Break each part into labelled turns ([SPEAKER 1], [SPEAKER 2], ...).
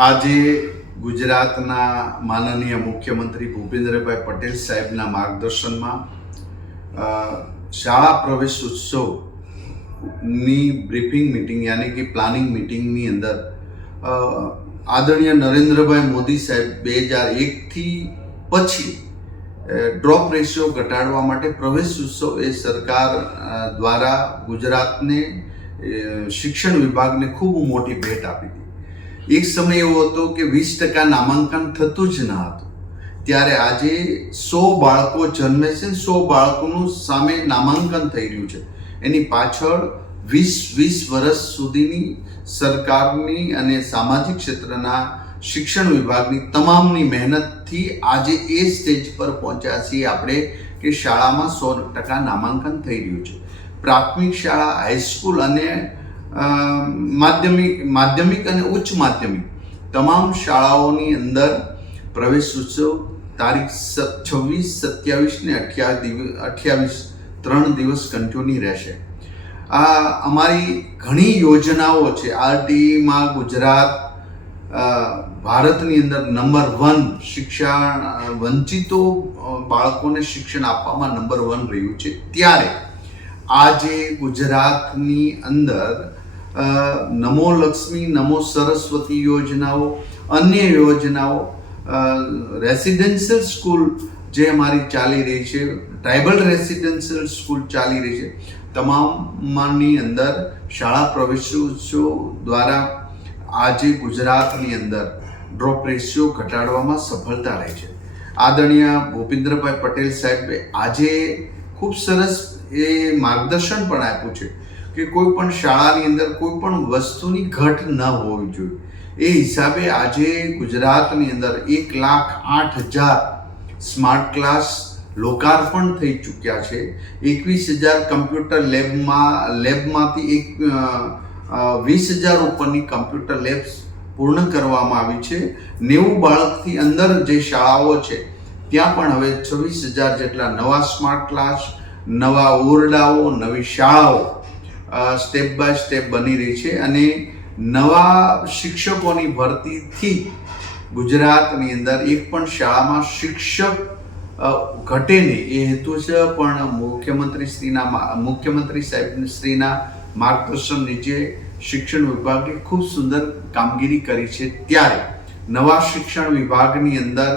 [SPEAKER 1] આજે ગુજરાતના માનનીય મુખ્યમંત્રી ભૂપેન્દ્રભાઈ પટેલ સાહેબના માર્ગદર્શનમાં શાળા પ્રવેશ ઉત્સવની બ્રીફિંગ મિટિંગ યાની કે પ્લાનિંગ મિટિંગની અંદર આદરણીય નરેન્દ્રભાઈ મોદી સાહેબ બે હજાર એકથી પછી ડ્રોપ રેશિયો ઘટાડવા માટે પ્રવેશ ઉત્સવ એ સરકાર દ્વારા ગુજરાતને શિક્ષણ વિભાગને ખૂબ મોટી ભેટ આપી હતી. એક સમય એવો હતો કે વીસ ટકા નામાંકન થતું જ ન હતું. ત્યારે આજે સો બાળકો જન્મે છે સો બાળકોનું સામે નામાંકન થઈ રહ્યું છે. એની પાછળ વીસ વીસ વર્ષ સુધીની સરકારની અને સામાજિક ક્ષેત્રના શિક્ષણ વિભાગની તમામની મહેનતથી આજે એ સ્ટેજ પર પહોંચ્યા છીએ આપણે કે શાળામાં સો ટકા નામાંકન થઈ રહ્યું છે. પ્રાથમિક શાળા હાઈસ્કૂલ અને માધ્યમિક માધ્યમિક અને ઉચ્ચ માધ્યમિક તમામ શાળાઓની અંદર પ્રવેશ ઉત્સવ તારીખ છવ્વીસ, સત્યાવીસ ને અઠ્યાવીસ અઠ્યાવીસ, ત્રણ દિવસ કન્ટિન્યુ રહેશે. આ અમારી ઘણી યોજનાઓ છે. આરટીમાં ગુજરાત ભારતની અંદર નંબર વન શિક્ષણ, વંચિતો બાળકોને શિક્ષણ આપવામાં નંબર વન રહ્યું છે. ત્યારે આજે ગુજરાતની અંદર નમો લક્ષ્મી, નમો સરસ્વતી યોજનાઓ, અન્ય યોજનાઓ રેસિડેન્શિયલ સ્કૂલ જે અમારી ચાલી રહી છે ટ્રાઇબલ રેસિડેન્શિયલ સ્કૂલ ચાલી રહી છે. તમામની અંદર શાળા પ્રવેશોત્સવ દ્વારા આજે ગુજરાતની અંદર ડ્રોપ રેશિયો ઘટાડવામાં સફળતા રહી છે. આદરણીય ભૂપેન્દ્રભાઈ પટેલ સાહેબે આજે ખૂબ સરસ એ માર્ગદર્શન પણ આપ્યું છે. કે કોઈ પણ શાળાની અંદર કોઈ પણ વસ્તુની ઘટ ન હોવી જોઈએ. એ હિસાબે આજે ગુજરાતની અંદર એક લાખ આઠ હજાર સ્માર્ટ ક્લાસ લોકાર્પણ થઈ ચૂક્યા છે. એકવીસ હજાર કમ્પ્યુટર લેબમાં, લેબમાંથી એક વીસ હજાર ઉપરની કમ્પ્યુટર લેબ્સ પૂર્ણ કરવામાં આવી છે. નેવું બાળકથી અંદર જે શાળાઓ છે, ત્યાં પણ હવે છવ્વીસ હજાર જેટલા નવા સ્માર્ટ ક્લાસ, નવા ઓરડાઓ, નવી શાળાઓ સ્ટેપ બાય સ્ટેપ બની રહી છે અને નવા શિક્ષકોની ભરતીથી ગુજરાતની અંદર એક પણ શાળામાં શિક્ષક ઘટે નહીં. એ હેતુ છે પણ મુખ્યમંત્રી શ્રીના મુખ્યમંત્રી સાહેબ શ્રીના માર્ગદર્શન નીચે શિક્ષણ વિભાગે ખૂબ સુંદર કામગીરી કરી છે. ત્યારે નવા શિક્ષણ વિભાગની અંદર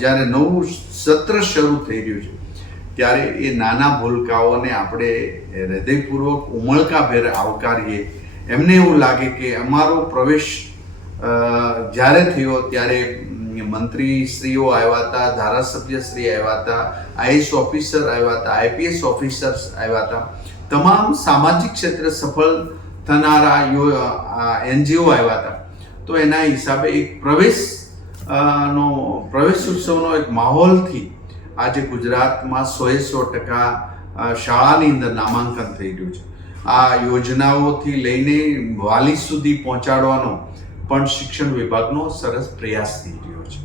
[SPEAKER 1] જ્યારે નવું સત્ર શરૂ થઈ રહ્યું છે ત્યારે એ નાના ભૂલકાઓને આપણે હૃદયપૂર્વક ઉમળકાભેર આવકારીએ. એમને એવું લાગે કે અમારો પ્રવેશ જ્યારે થયો ત્યારે મંત્રીશ્રીઓ આવ્યા હતા, ધારાસભ્યશ્રી આવ્યા હતા આઈએસ ઓફિસર આવ્યા હતા, આઈપીએસ ઓફિસર્સ આવ્યા હતા. તમામ સામાજિક ક્ષેત્રે સફળ થનારા એનજીઓ આવ્યા હતા. તો એના હિસાબે એક પ્રવેશ નો, પ્રવેશ ઉત્સવનો એક માહોલથી આજે ગુજરાતમાં સોએ સો ટકા શાળાની અંદર નામાંકન થઈ રહ્યું છે. આ યોજનાઓથી લઈને વાલી સુધી પહોંચાડવાનો પણ શિક્ષણ વિભાગનો સરસ પ્રયાસ થઈ રહ્યો છે.